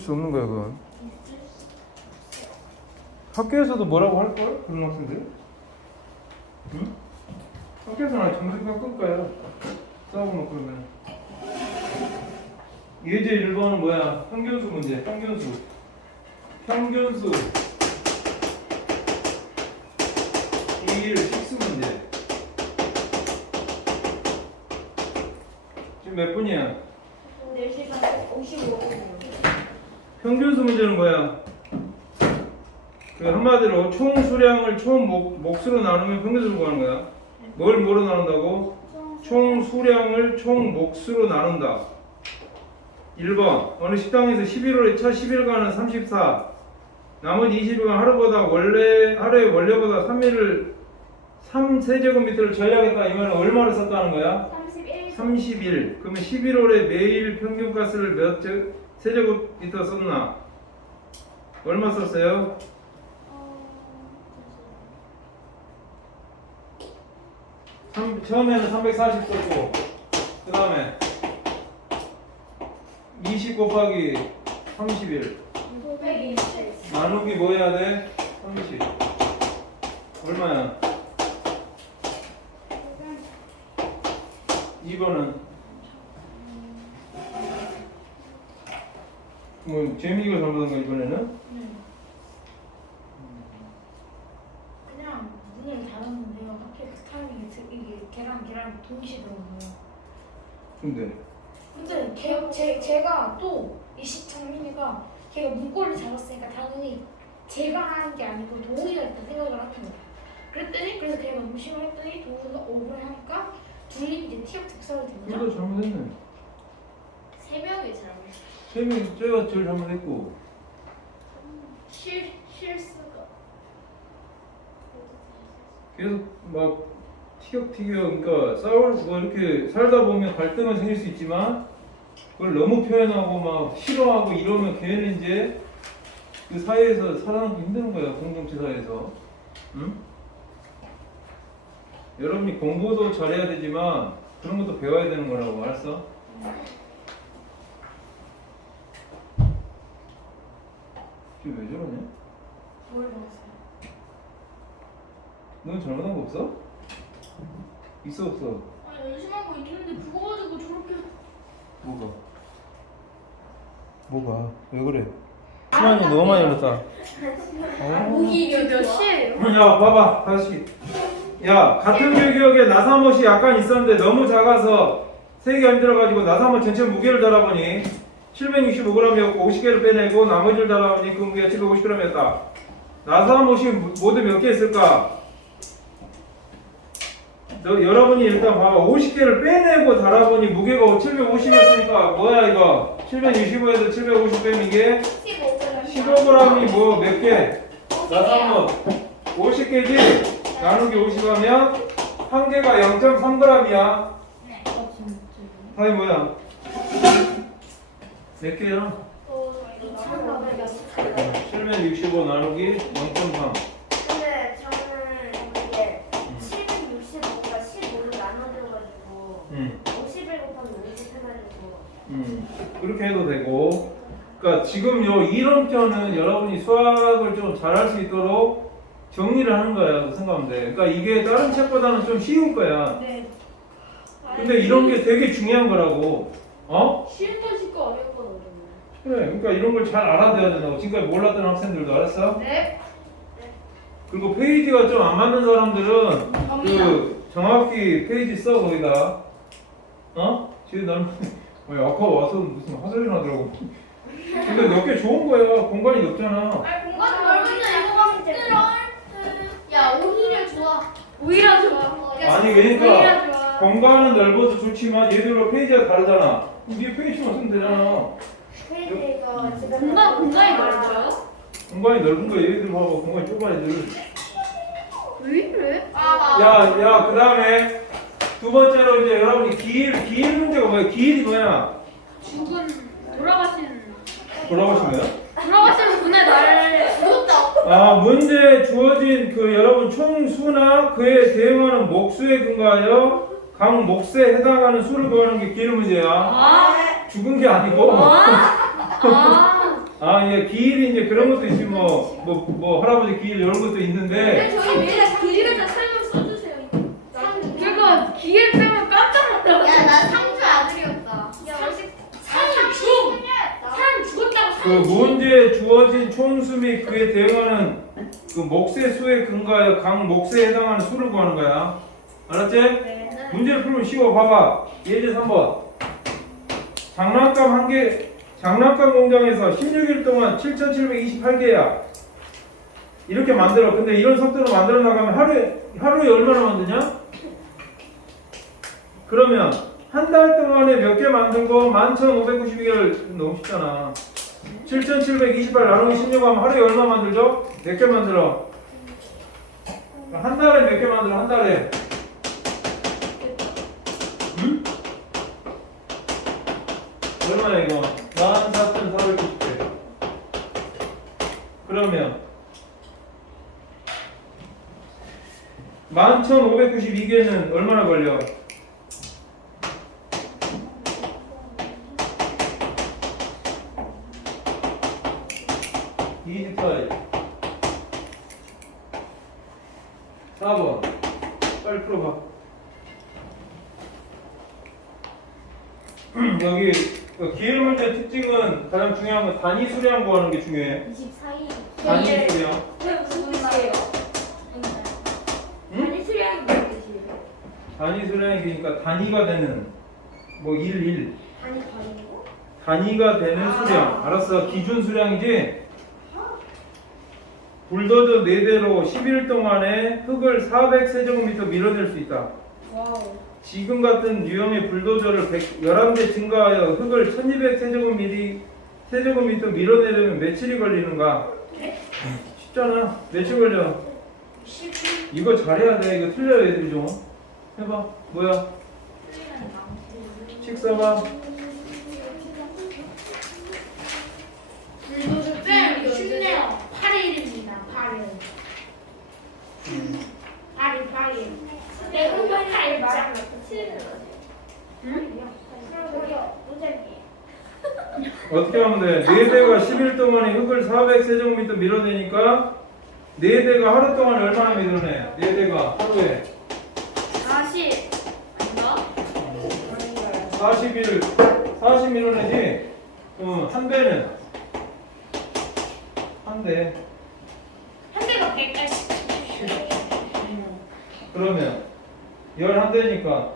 수 없는 거야 그건. 학교에서도 뭐라고 할 걸? 그런 학생들? 응? 학교에서는 점수 깎을 거야. 싸우고 막 그러면. 예제 1번은 뭐야? 평균수 문제. 평균수. 평균수. 2일 식수 문제. 지금 몇 분이야? 4시간 55분이요. 평균수 문제는 뭐야? 그 한마디로 총 수량을 총 목, 몫으로 나누면 평균수를 구하는 거야. 뭘 뭐로 나눈다고? 총 수량을 총 몫으로 나눈다. 1번 어느 식당에서 11월에 첫 10일간은 34 나머지 20일간 하루보다 원래 하루의 원래보다 3일을 3세제곱미터를 절약했다 이 말은 얼마를 썼다는 거야? 31. 30일 그러면 11월에 매일 평균 가스를 몇 제- 세제곱미터 썼나? 얼마 썼어요? 삼- 처음에는 340 썼고 그 다음에 20 곱하기 31 520. 나누기 뭐 해야 돼? 30 얼마야? 2번은 뭐 재미가 잘못한 거 이번에는? 그냥 문을 닫았는데요. 하필 그 타이밍에 드- 이게 계란 계란 동시에 들어오네요. 근데 근데 걔, 제, 제가 또이 장민이가 걔가 문고를 잡았으니까 당연히 제가 하는 게 아니고 동훈이가 있다 생각을 하는 거야. 그랬더니 그래서 걔가 너무 심했더니 동훈이가 억울해 하니까 둘이 이제 티업 특사를 된 거죠. 둘다 잘못했네 세명이 쟤가 제일 잘못했고 실 실수가. 계속 막 티격태격 그러니까 싸울 뭐 이렇게 살다 보면 갈등은 생길 수 있지만 그걸 너무 표현하고 막 싫어하고 이러면 걔는 이제 그 사회에서 살아남기 힘든 거야 공동체 사회에서 응? 여러분이 공부도 잘해야 되지만 그런 것도 배워야 되는 거라고 알았어? 지금 왜 저러냐? 뭘 먹었어요? 넌 잘못한 거 없어? 있어 없어? 아니 열심히 하고 있는데 그거 가지고 저렇게. 뭐가? 뭐가? 왜 그래? 시간이 너무 많이 흘렀다. 목이 이게 몇 시예요? 야, 봐봐, 다시. 야, 같은 규격의 나사못이 약간 있었는데 너무 작아서 세기가 힘들어가지고 나사못 전체 무게를 달아보니 765g이었고 50개를 빼내고 나머지를 달아보니 그 무게가 750g이었다. 나사못이 무- 모두 몇 개 있을까? 너, 여러분이 일단 봐봐. 50개를 빼내고 달아보니 무게가 750이었으니까 뭐야 이거? 765에서 750 빼면 이게 15g. 15g이 뭐 몇 개? 나사못 50개지? 나누기 50 하면 한 개가 0.3g이야. 네. 아 진짜. 답이 뭐야? 몇 개야? 7면 65 나누기 0.3. 근데 저는 이게 765가 15로 나눠져가지고 음, 50을 곱하면 50 해가지고 음. 그렇게 해도 되고. 그러니까 지금 요 이론표는 여러분이 수학을 좀 잘할 수 있도록 정리를 하는 거야. 생각하면 돼. 그러니까 이게 다른 책보다는 좀 쉬운 거야. 네. 근데 이런 게 되게 중요한 거라고. 어? 쉬운 거 쉽고 어려운. 그래, 그러니까 이런 걸 잘 알아둬야 된다고. 지금까지 몰랐던 학생들도 알았어? 네. 그리고 페이지가 좀 안 맞는 사람들은. 그 정확히 페이지 써 거기다. 어? 지금 나는 왜 아까 와서 무슨 화소리 나더라고. 근데 몇 개 좋은 거야. 공간이 넓잖아. 아니 공간이 넓은데 이거 힘들어. 야 오히려 좋아. 오히려 좋아. 아니 그러니까 오히려 좋아. 공간은 넓어도 좋지만 얘들로 페이지가 다르잖아. 네 페이지만 쓰면 되잖아. 지금 공간 공간이 넓어요? 공간이 넓은 거야. 얘들 봐봐. 공간이 좁아 얘들. 왜 이래? 아 야, 야, 그 다음에 두 번째로 이제 여러분이 기일, 기일 문제가 뭐야? 기일이 뭐야? 죽은 돌아가신 돌아가신 거야? 돌아가신 분의 날 죽었다. 아, 문제에 주어진 그 여러분 총수나 그에 대응하는 목수에 근거하여 각 몫에 해당하는 수를 구하는 게 기일 문제야. 아. 죽은 게 아니고. 아. 아. 아, 예, 기일이 이제 그런 것도 있지, 뭐, 뭐, 뭐, 할아버지 기일 이런 것도 있는데, 저희 매일 기회를 다 설명 써주세요. 그거 기회 빼면 깜짝 놀라. 야, 나 상주 아들이었다. 죽 사람 죽었다고 그 죽. 문제에 주어진 총수 및 그에 대응하는 그 목세 수에 근거하여 각 목세에 해당하는 수를 구하는 거야. 알았지? 문제를 풀면 쉬워. 봐봐. 예제 3번. 장난감 한 개, 장난감 공장에서 16일 동안 7,728개야. 이렇게 만들어. 근데 이런 속도로 만들어 나가면 하루에, 하루에 얼마나 만드냐? 그러면 한 달 동안에 몇 개 만든 거 11,592개를 너무 쉽잖아. 7,728 나누기 16 하면 하루에 얼마 만들죠? 몇 개 만들어? 한 달에 몇 개 만들어? 한 달에? 응? 얼마야 이거? 14,490개. 그러면 11,592개는 얼마나 걸려? 이지파이 4번 빨리 풀어봐 여기 그 기회 문제 특징은 가장 중요한 건 단위 수량 구하는 게 중요해 24일. 단위 수량 왜 무슨 뜻이에요? 응? 아니 수량이 무슨 뜻이에요? 단위 수량이 그러니까 단위가 되는 뭐 1, 1 아니, 버리고. 단위가 되는 아. 수량 알았어 기준 수량이지 불도저 4대로 10일 동안에 흙을 400세제곱미터 밀어낼 수 있다 와우. 지금 같은 유형의 불도저를 100, 11대 증가하여 흙을 1200세제곱미터 세제곱미터 밀어내려면 며칠이 걸리는가? 쉽잖아. 며칠 걸려? 10일 이거 잘해야 돼. 이거 틀려요, 애들이 좀. 해봐. 뭐야? 식사봐. 불도저 쌤 쉽네요. 8일입니다. 8일. 8일 8일. 네, 그거 8일 짜. 응? 어떻게 하면 돼? 4대가 10일 흙을 400세제곱미터 밀어내니까 4대가 하루 동안에 얼마나 밀어내? 4대가 하루에 40. 아닌가? 40일, 40 밀어내지? 어, 한 대는? 한 대. 한 대가 180. 그러면 11대니까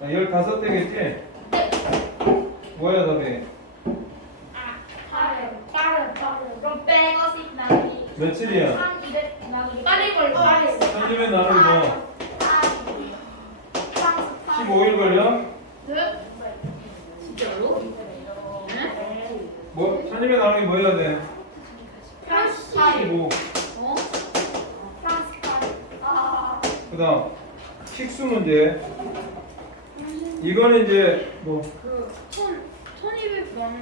15대겠지? 뭐야 답이? 아, 8일. 8일. 8일. 그럼 150 나누기. 며칠이야? 1200 나누기. 빨리 걸. 빨리. 30일 나누기 뭐? 15일 걸려? 진짜로? 뭐? 30일 나누기 뭐 해야 돼? 80. 15. 어? 그 다음 식수 문제 이거는 이제 뭐 그, 천, 1200 나누,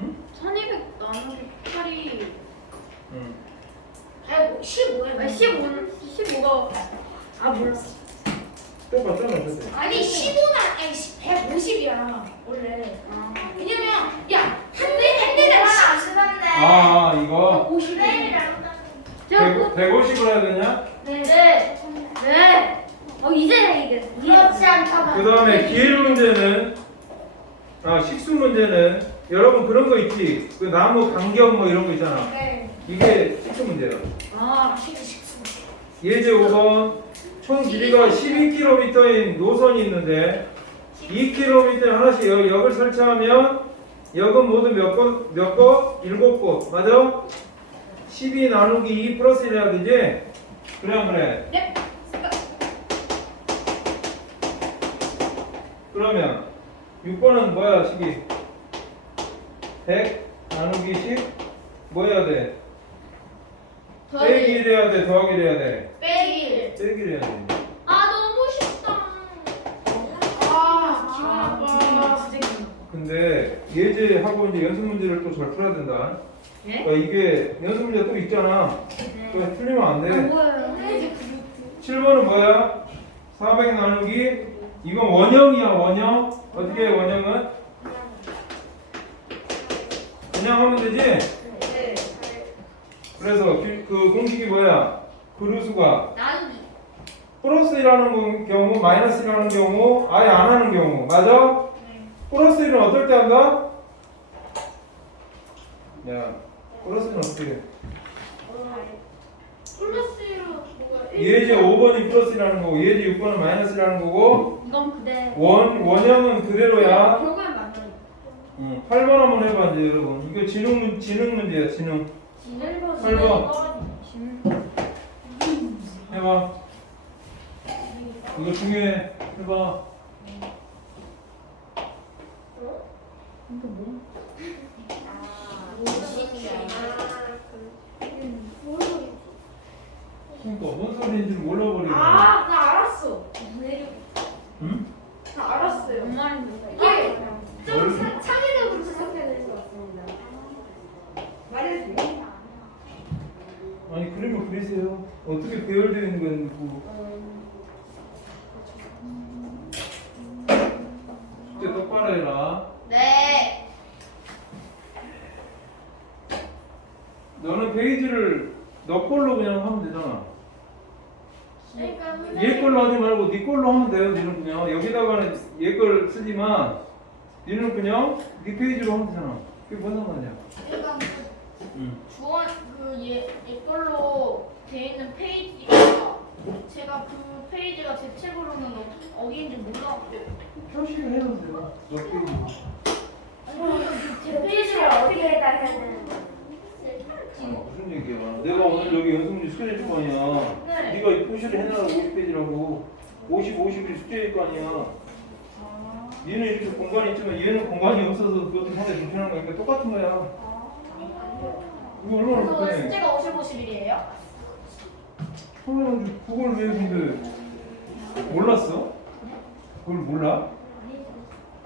응? 1200 나누기 8이, 음. 아이고, 15에, 아니, 15, 15가, 아, 몰라. 똑같잖아 근데 아니, 15나, 아니, 150이야, 원래. 왜냐면, 야, 한 대, 한 대당 아, 아 이거 50. 100, 150을 해야 되냐? 네. 네. 네. 어, 이제 이게. 그렇지 않다. 그 다음에 기일 문제는 아 식수 문제는 여러분 그런 거 있지 그 나무 간격 뭐 이런 거 있잖아 네. 이게 식수 문제야 아, 식수, 식수. 예제 5번 총 길이가 12km인 노선이 있는데 2km 하나씩 역, 역을 설치하면 역은 모두 몇 곳? 몇 곳? 일곱 곳 맞아? 12 나누기 2 플러스 1 해야 되지? 그래 안 그래? 네. 그러면 6번은 뭐야 식이? 100 나누기 10? 뭐 해야 돼? 빼기 1 해야 돼? 더하기 1 해야 돼? 빼기. 빼기 1 해야 돼 아, 너무 쉽다. 아, 기분 나빠. 진짜 기분 나빠. 근데 예제하고 이제 연습 문제를 또 잘 풀어야 된다 예? 그러니까 이게 연습 문제 또 있잖아 그거 틀리면 안 돼. 뭐예요? 7번은 뭐야? 400 나누기 이건 원형이야 원형 어떻게 해 원형은? 그냥 하면 되지? 네. 그래서 그, 그 공식이 뭐야? 그루수가 나누기. 플러스 1하는 경우, 마이너스 1하는 경우, 아예 안 하는 경우. 맞아? 플러스 1은 어떨 때 한다? 야, 플러스 1은 어떻게 돼? 플러스로 뭐가 예제 5번이 플러스 1하는 거고, 예제 6번은 마이너스 1하는 거고, 이건 그대. 원, 원형은 그대로야. 결국엔 맞아요. 응, 8번 한번 해봐, 이제 여러분. 이거 지능, 문- 지능 문제야, 지능. 지ner버. 8번. 해봐. 이거 중요해. 해봐. 그러니까 뭔 소리인지 몰라버리네. 아, 나 알았어. 응? 나 알았어요. 뭔 말인지. 이게 좀 뭘? 사- 창의적으로 생각해낼 것 같습니다. 말해주세요. 아니 그림을 그리세요. 어떻게 배열되어 있는 건 뭐. 숙제 똑바로 해라. 네. 너는 페이지를 너 걸로 그냥 하면 되잖아. 그러니까 얘 걸로 하지 말고 네 걸로 하면 돼요. 니는 그냥 여기다가는 얘 걸 쓰지만 니는 그냥 네 페이지로 하면 되잖아. 그게 무슨 상관이야? 그러니까 응. 주원 그얘 이걸로 돼 있는 페이지가 제가 그 페이지가 제 책으로는 어- 어디인지 몰라. 표시를 돼요. 너 페이지. 제 페이지를 어떻게? 어, 무슨 얘기야? 내가 오늘 여기 연습문제 숙제낼 거 아니야. 네. 네가 이 표시를 해놔라 50페이지라고. 50, 50이 숙제일 거 아니야. 얘는 이렇게 공간이 있지만 얘는 공간이 없어서 그것도 상당히 불편한 거니까 똑같은 거야. 이거 얼마나 그래서 불편해. 숙제가 50, 50일이에요? 그러면 그걸 왜 근데 몰랐어? 그걸 몰라?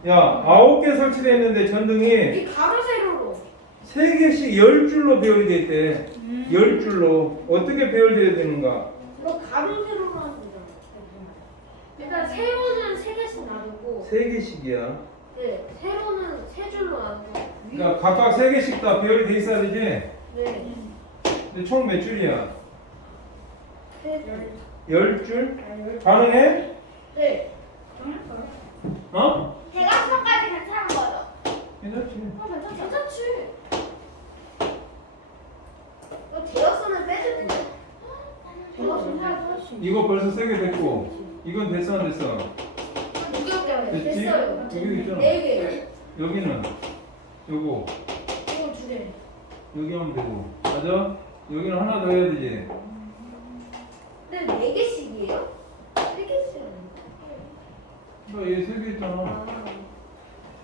야, 아홉 개 설치되어 있는데 전등이 이 가로 세로로. 세 개씩 열 줄로 배열이 돼 있대. 열 줄로 어떻게 배열돼야 되는가? 이거 가로 세로로 하는 거잖아. 일단 세로는 세 개씩 나누고, 세 개씩이야. 네, 세로는 세 줄로 나누고. 위- 그러니까 각각 세 개씩 다 배열이 돼 있어야 되지. 네. 근데 총 몇 줄이야? 세 줄. 열 줄? 아, 열- 가능해? 네. 어? 대각선까지 괜찮은 거죠? 괜찮지. 아, 괜찮지? 괜찮지. 이거 대각선을 빼도 돼. 이거 괜찮아. 이거 벌써 세개 됐고. 이건 됐어 안 됐어? 무기업 때문에 됐지? 됐어요. 여기 있잖아. 네 개. 여기는 요거 이건 두 개. 여기 하면 되고 맞아? 여기는 하나 더 해야 되지. 근데 네 개씩이에요? 세 개씩 아니에요? 나얘세 개 있잖아. 아,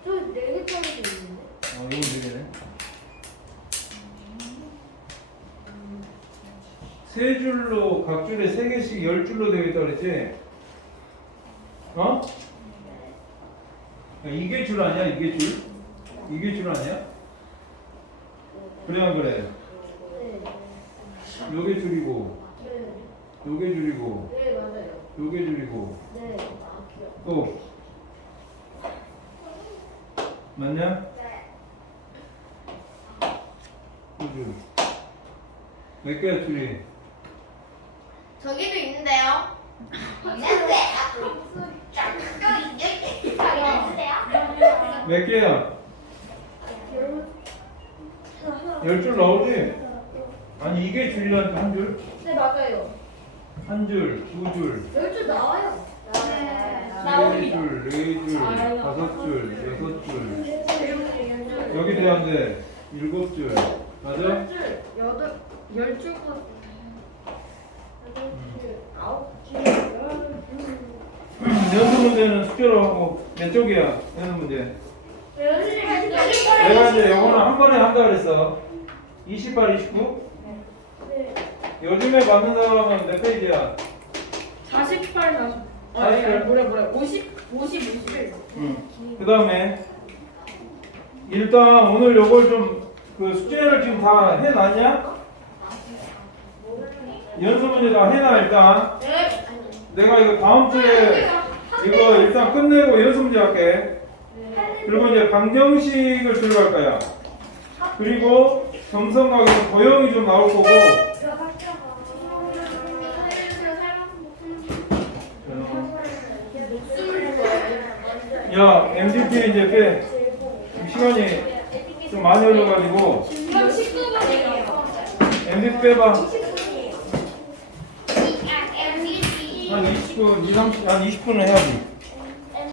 저네 개짜리도 있는데. 어, 이건 네 개네. 세 줄로 각 줄에 세 개씩 열 줄로 되어 있다 그랬지? 어? 야, 이게 줄 아니야? 이게 줄? 이게 줄 아니야? 그래 안 그래? 네. 요게 줄이고 네. 요게 줄이고 네, 맞아요. 요게 줄이고 네. 또 맞냐? 요줄 몇 개야 줄이? 저기도 있는데요. 이게 있는데요. 몇 개야? 열 줄 나오지? 아니 이게 줄이라니까 한 줄? 네, 맞아요. 한 줄, 두 줄, 열줄 나와요. 네. 세 나옵니다. 줄, 네 줄. 다섯 줄, 여섯 줄. 여기 돼야 돼 일곱 줄 맞아? 열줄. 여덟. 열줄고. 아홉 줄. 열 줄. 연습 문제는 숙제로 하고 몇 쪽이야 연습 문제 연습 내가 이제 영어는 한 번에 한다 그랬어 28, 29 네. 요즘에 받는 사람은 몇 페이지야? 48, 40. 아, 48. 아니, 뭐래, 뭐래. 50, 50, 51. 응. 그 다음에 일단 오늘 요걸 좀 그 숙제를 지금 다 해놨냐? 연습 문제 다 해놔 일단 네. 내가 이거 다음 주에 이거 일단 끝내고 연습 문제 할게 그리고 이제 방정식을 들어갈 거야 그리고 점성각에서 도형이 좀 나올 거고 야 MVP 이제 꽤 시간이 좀 많이 흘러가지고 이건 19분이에요. MVP 빼봐 10분이에요. 한 20분, 2, 30, 한 20분은 해야지